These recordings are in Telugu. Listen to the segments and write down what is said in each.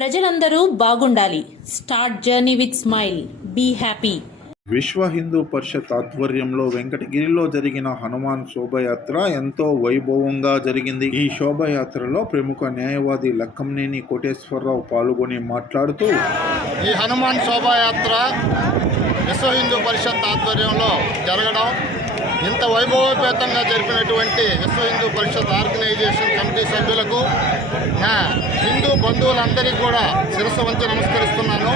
ప్రజలందరూ బాగుండాలి. Start journey with smile. Be happy. Vishwa Hindu పరిషత్ ఆధ్వర్యంలో వెంకటగిరిలో జరిగిన హనుమాన్ శోభయాత్ర ఎంతో వైభవంగా జరిగింది. ఈ శోభయాత్రలో ప్రముఖ న్యాయవాది లక్కంనేని కోటేశ్వరరావు పాల్గొని మాట్లాడుతూ, ఈ హనుమాన్ శోభాయాత్ర విశ్వ హిందూ పరిషత్ ఆధ్వర్యంలో జరగడం, ఇంత వైభవోపేతంగా జరిపినటువంటి విశ్వ హిందూ పరిషత్ ఆర్గనైజేషన్ కమిటీ సభ్యులకు, నా హిందూ బంధువులందరికీ కూడా శిరస్సు వంచి నమస్కరిస్తున్నాను.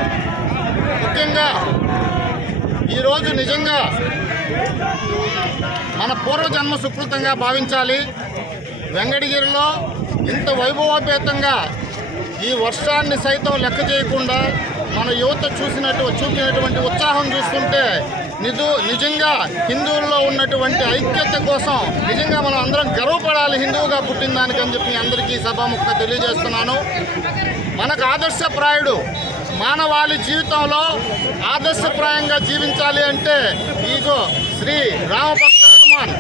ముఖ్యంగా ఈరోజు నిజంగా మన పూర్వజన్మ సుకృతంగా భావించాలి. వెంకటగిరిలో ఇంత వైభవోపేతంగా ఈ వర్షాన్ని సైతం లెక్క చేయకుండా మన యువత చూపినటువంటి ఉత్సాహం చూస్తుంటే నిజంగా హిందువుల్లో ఉన్నటువంటి ఐక్యత కోసం నిజంగా మనం అందరం గర్వపడాలి హిందువుగా పుట్టిన దానికని చెప్పి అందరికీ సభాముఖంగా తెలియజేస్తున్నాను. మనకు ఆదర్శప్రాయుడు, మానవాళి జీవితంలో ఆదర్శప్రాయంగా జీవించాలి అంటే ఈగో శ్రీ రామభక్త హనుమాన్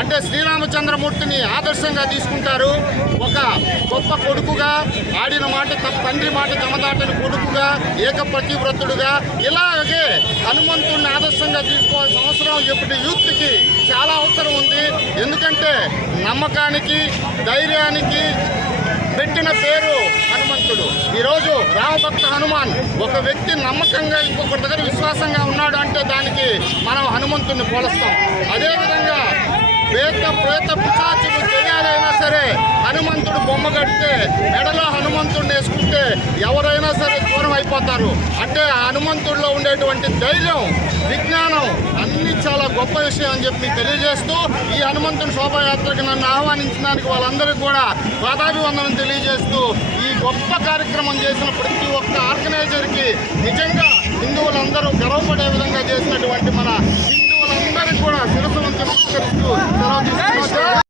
అంటే శ్రీరామచంద్రమూర్తిని ఆదర్శంగా తీసుకుంటారు. ఒక గొప్ప కొడుకుగా, ఆడిన మాట తండ్రి మాట జమదాటని కొడుకుగా, ఏకప్రతివ్రతుడుగా, ఇలాగే హనుమంతుడిని ఆదర్శంగా తీసుకోవాల్సిన అవసరం ఇప్పుడు యూత్కి చాలా అవసరం ఉంది. ఎందుకంటే నమ్మకానికి, ధైర్యానికి పెట్టిన పేరు హనుమంతుడు. ఈరోజు రామభక్త హనుమాన్ ఒక వ్యక్తి నమ్మకంగా ఇంకొకరి దగ్గర విశ్వాసంగా ఉన్నాడు అంటే దానికి మనం హనుమంతుడిని పోలుస్తాం. అదేవిధంగా ప్రేత పిశాచులు చేయాలైనా సరే హనుమంతుడు బొమ్మ కడితే, మెడలో హనుమంతుడిని వేసుకుంటే ఎవరైనా సరే దూరం అయిపోతారు. అంటే ఆ హనుమంతుడిలో ఉండేటువంటి ధైర్యం, విజ్ఞానం అన్నీ చాలా గొప్ప విషయం అని చెప్పి తెలియజేస్తూ, ఈ హనుమంతుని శోభాయాత్రకు నన్ను ఆహ్వానించడానికి వాళ్ళందరికీ కూడా పాదాభివందనం తెలియజేస్తూ, ఈ గొప్ప కార్యక్రమం చేసిన ప్రతి ఒక్క ఆర్గనైజర్కి నిజంగా హిందువులందరూ గర్వపడే విధంగా చేసినటువంటి మన